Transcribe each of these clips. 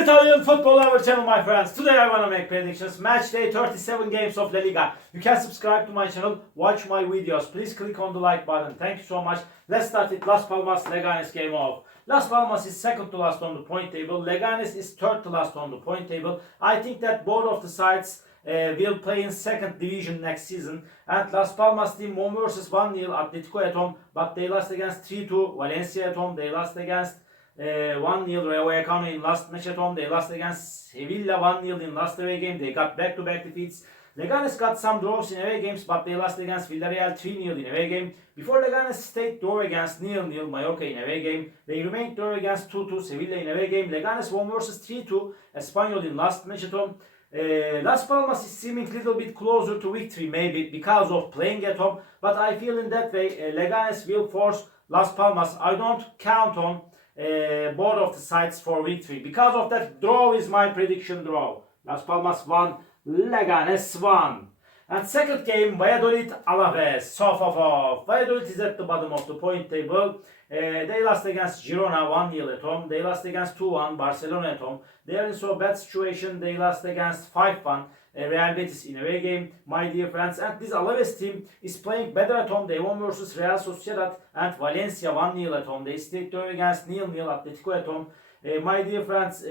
Italian football our channel, my friends. Today I want to make predictions. Match day 37 games of La Liga. You can subscribe to my channel, watch my videos. Please click on the like button. Thank you so much. Let's start with Las Palmas Leganes game off. Las Palmas is second to last on the point table. Leganes is third to last on the point table. I think that both of the sides will play in second division next season. And Las Palmas team won versus 1-0 Atletico at home, but they lost against 3-2 Valencia at home. They lost against 1-0 Rayo Vallecano in last match at home. They lost against Sevilla 1-0 in last away game. They got back-to-back defeats. Leganes got some draws in away games, but they lost against Villarreal 3-0 in away game. Before Leganes stayed draw against 0-0 Mallorca in away game. They remained draw against 2-2 Sevilla in away game. Leganes won versus 3-2 Espanyol in last match at home. Las Palmas is seeming a little bit closer to victory, maybe because of playing at home, but I feel in that way Leganes will force Las Palmas. I don't count on both of the sides for victory. Because of that, draw is my prediction. Draw. Las Palmas 1, Leganes 1. And second game, Valladolid Alaves. So Valladolid is at the bottom of the point table. They lost against Girona 1-0 at home. They lost against 2-1 Barcelona at home. They are in so bad situation. They lost against 5-1 Real Betis in away game, my dear friends. And this Alaves team is playing better at home. They won versus Real Sociedad and Valencia 1-0 at home. They stayed draw against 0-0 Atletico at home. My dear friends,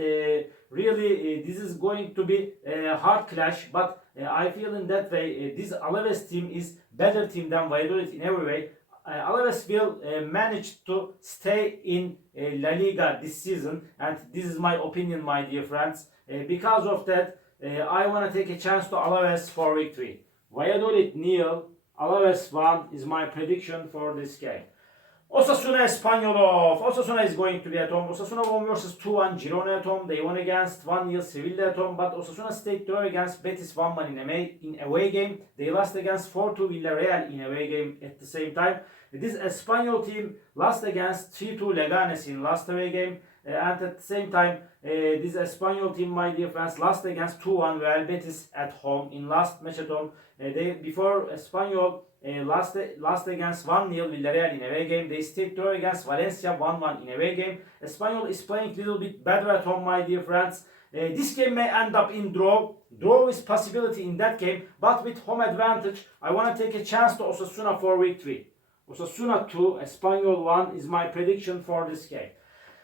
really this is going to be a hard clash, but I feel in that way this Alaves team is better team than Valladolid in every way. Alaves will manage to stay in La Liga this season, and this is my opinion, my dear friends. Because of that, I want to take a chance to Alaves for victory. Valladolid 0, Alaves 1 is my prediction for this game. Osasuna Espanyol off. Osasuna is going to be at home. Osasuna won versus 2-1 Girona at home. They won against 1-0 Sevilla at home, but Osasuna stayed draw against Betis 1-1 in away game. They lost against 4-2 Villarreal in away game at the same time. This Espanyol team lost against 3-2 Leganes in last away game. And at the same time, this Espanyol team, my dear friends, lost against 2-1 Real Betis at home in last match at home. Before Espanyol lost against 1-0 Villarreal in away game. They stayed draw against Valencia 1-1 in away game. Espanyol is playing a little bit better at home, my dear friends. This game may end up in draw. Draw is possibility in that game, but with home advantage, I want to take a chance to Osasuna for victory. Osasuna 2, Espanyol 1 is my prediction for this game.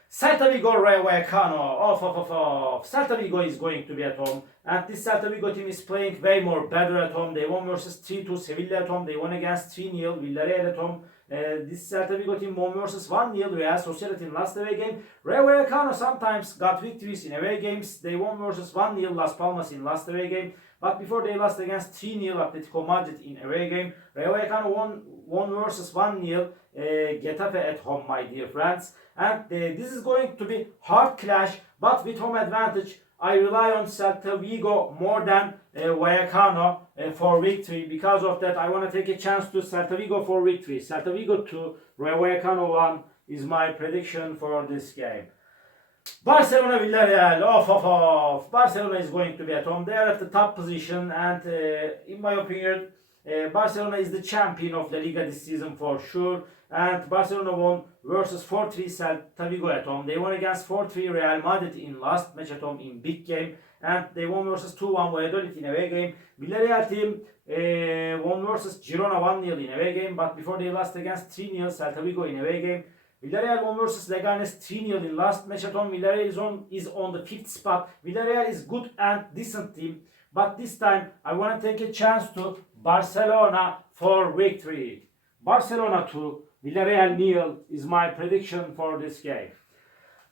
Celta Vigo Rayo Vallecano off. Celta Vigo is going to be at home, and this Celta Vigo team is playing way more better at home. They won versus 3-2 Sevilla at home. They won against 3-0 Villarreal at home. This Celta Vigo team won versus 1-0 Real Sociedad in last away game. Rayo Vallecano sometimes got victories in away games. They won versus 1-0 Las Palmas in last away game. But before they lost against 3-0 Atletico Madrid in away game, Rayo Vallecano won versus 1-0 Getafe at home, my dear friends. And this is going to be hard clash, but with home advantage, I rely on Celta Vigo more than Vallecano for victory. Because of that, I want to take a chance to Celta Vigo for victory. Celta Vigo 2, Rayo Vallecano 1 is my prediction for this game. Barcelona Villarreal off. Barcelona is going to be at home. They are at the top position, and in my opinion, Barcelona is the champion of La Liga this season for sure. And Barcelona won versus 4-3 Celta Vigo at home. They won against 4-3 Real Madrid in last match at home in big game. And they won versus 2-1 Valladolid in away game. Villarreal team won versus Girona 1-0 in away game. But before they lost against 3-0 Celta Vigo in away game. Villarreal won versus Leganes 3-0 in last match at home. Villarreal is on the 5th spot. Villarreal is good and decent team. But this time I want to take a chance to Barcelona for victory. Barcelona 2, Villarreal 0 is my prediction for this game.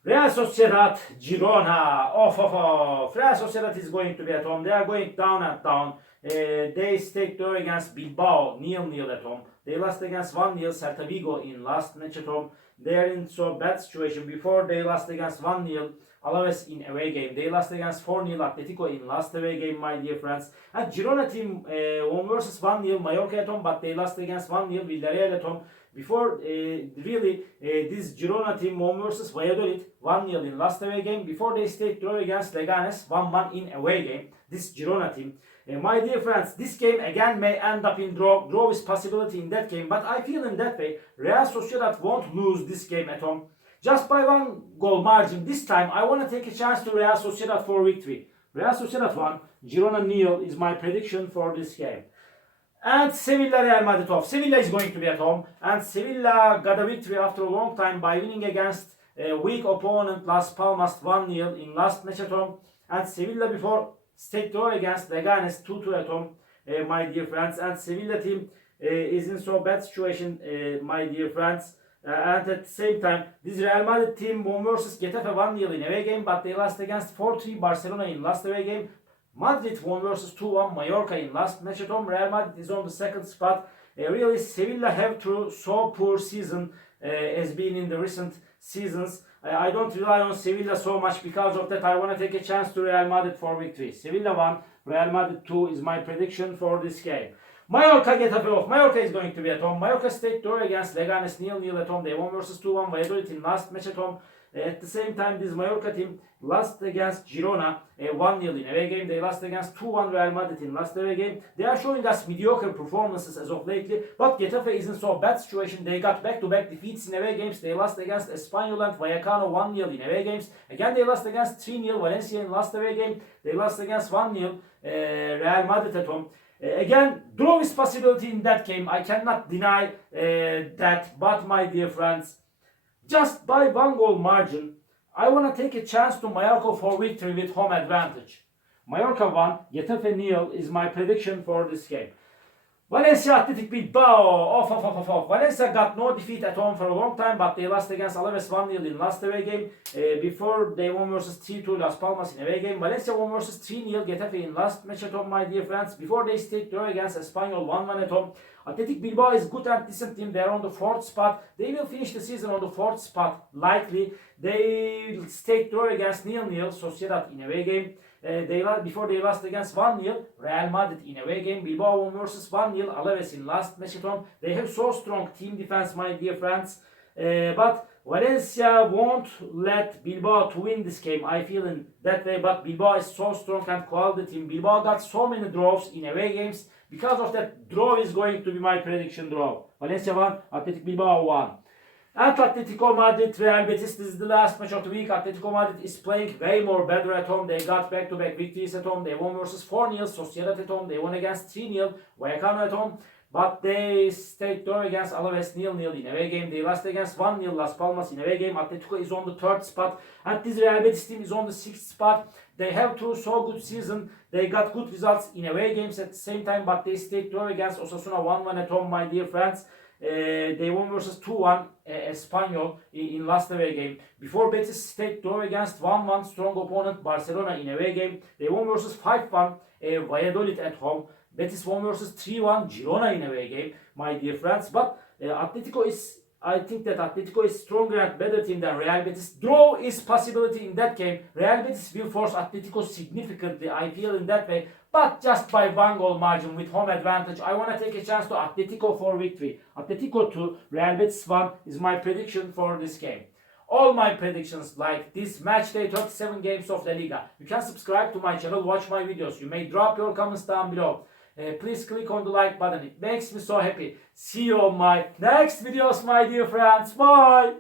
Real Sociedad Girona off. Real Sociedad is going to be at home. They are going down. They stayed draw against Bilbao 0-0 at home. They lost against 1-0 Celta Vigo in last match at home. They are in so bad situation. Before they lost against 1-0 Alaves in away game. They lost against 4-0 Atletico in last away game, my dear friends. And Girona team won versus 1-0 Mallorca at home, but they lost against 1-0 Villarreal at home. Before this Girona team won versus Valladolid 1-0 in last away game. Before they stayed draw against Leganes 1-1 in away game. This Girona team. My dear friends, this game again may end up in draw. Draw is possibility in that game, but I feel in that way Real Sociedad won't lose this game at home. Just by 1 goal margin. This time I want to take a chance to Real Sociedad for victory. Real Sociedad 1, Girona 0 is my prediction for this game. And Sevilla Real Madrid off. Sevilla is going to be at home. And Sevilla got a victory after a long time by winning against a weak opponent Las Palmas 1-0 in last match at home. And Sevilla before state draw against Leganes 2-2 at home, my dear friends. And Sevilla team is in so bad situation, my dear friends. And at the same time, this Real Madrid team won versus Getafe 1-0 in away game, but they lost against 4-3 Barcelona in last away game. Madrid won versus 2-1 Mallorca in last match at home. Real Madrid is on the second spot. Really, Sevilla have through so poor season as been in the recent seasons. I don't rely on Sevilla so much. Because of that, I want to take a chance to Real Madrid for victory. Sevilla 1, Real Madrid 2 is my prediction for this game. Mallorca Getafe off. Mallorca is going to be at home. Mallorca state draw against Leganes 0-0 at home. They won versus 2-1 Valladolid in last match at home. At the same time, this Mallorca team lost against Girona 1-0 in away game. They lost against 2-1 Real Madrid in last away game. They are showing us mediocre performances as of lately. But Getafe is in so bad situation. They got back-to-back defeats in away games. They lost against Espanyol and Vallecano 1-0 in away games. Again, they lost against 3-0 Valencia in last away game. They lost against 1-0 Real Madrid at home. Again, draw is possibility in that game. I cannot deny that. But my dear friends, just by 1 goal margin, I want to take a chance to Mallorca for victory with home advantage. Mallorca 1, Getafe 0 is my prediction for this game. Valencia Athletic Bilbao off. Valencia got no defeat at home for a long time, but they lost against Alaves 1-0 in last away game. Before they won versus 3-2 Las Palmas in away game. Valencia won versus 3-0 Getafe in last match at home, my dear friends. Before they state draw against Espanyol 1-1 at home. Athletic Bilbao is good and decent team. They are on the 4th spot. They will finish the season on the 4th spot likely. They state draw against 0-0 Sociedad in away game. Before they lost against 1-0 Real Madrid in away game. Bilbao won versus 1-0 Alaves in last match at home. They have so strong team defense, my dear friends. But Valencia won't let Bilbao to win this game. I feel in that way. But Bilbao is so strong and quality team. Bilbao got so many draws in away games. Because of that, draw is going to be my prediction draw. Valencia 1, Athletic Bilbao 1. And Atletico Madrid, Real Betis, this is the last match of the week. Atletico Madrid is playing way more better at home. They got back-to-back victories at home. They won versus 4-0, Sociedad at home. They won against 3-0, Vallecano at home. But they stayed draw against Alaves 0-0 in away game. They lost against 1-0 Las Palmas in away game. Atletico is on the 3rd spot. And this Real Betis team is on the 6th spot. They have through so good season. They got good results in away games at the same time. But they stayed draw against Osasuna 1-1 at home, my dear friends. They won versus 2-1 Espanyol in last away game. Before Betis stayed draw against 1-1 strong opponent Barcelona in away game. They won versus 5-1 Valladolid at home. Betis won versus 3-1 Girona in away game, my dear friends. But I think that Atletico is stronger and better team than Real Betis. Draw is possibility in that game. Real Betis will force Atletico significantly. I feel in that way. But just by 1 goal margin with home advantage, I want to take a chance to Atletico for victory. Atletico 2, Real Betis 1 is my prediction for this game. All my predictions like this match day 37 games of La Liga. You can subscribe to my channel, watch my videos. You may drop your comments down below. Please click on the like button. It makes me so happy. See you on my next videos, my dear friends. Bye.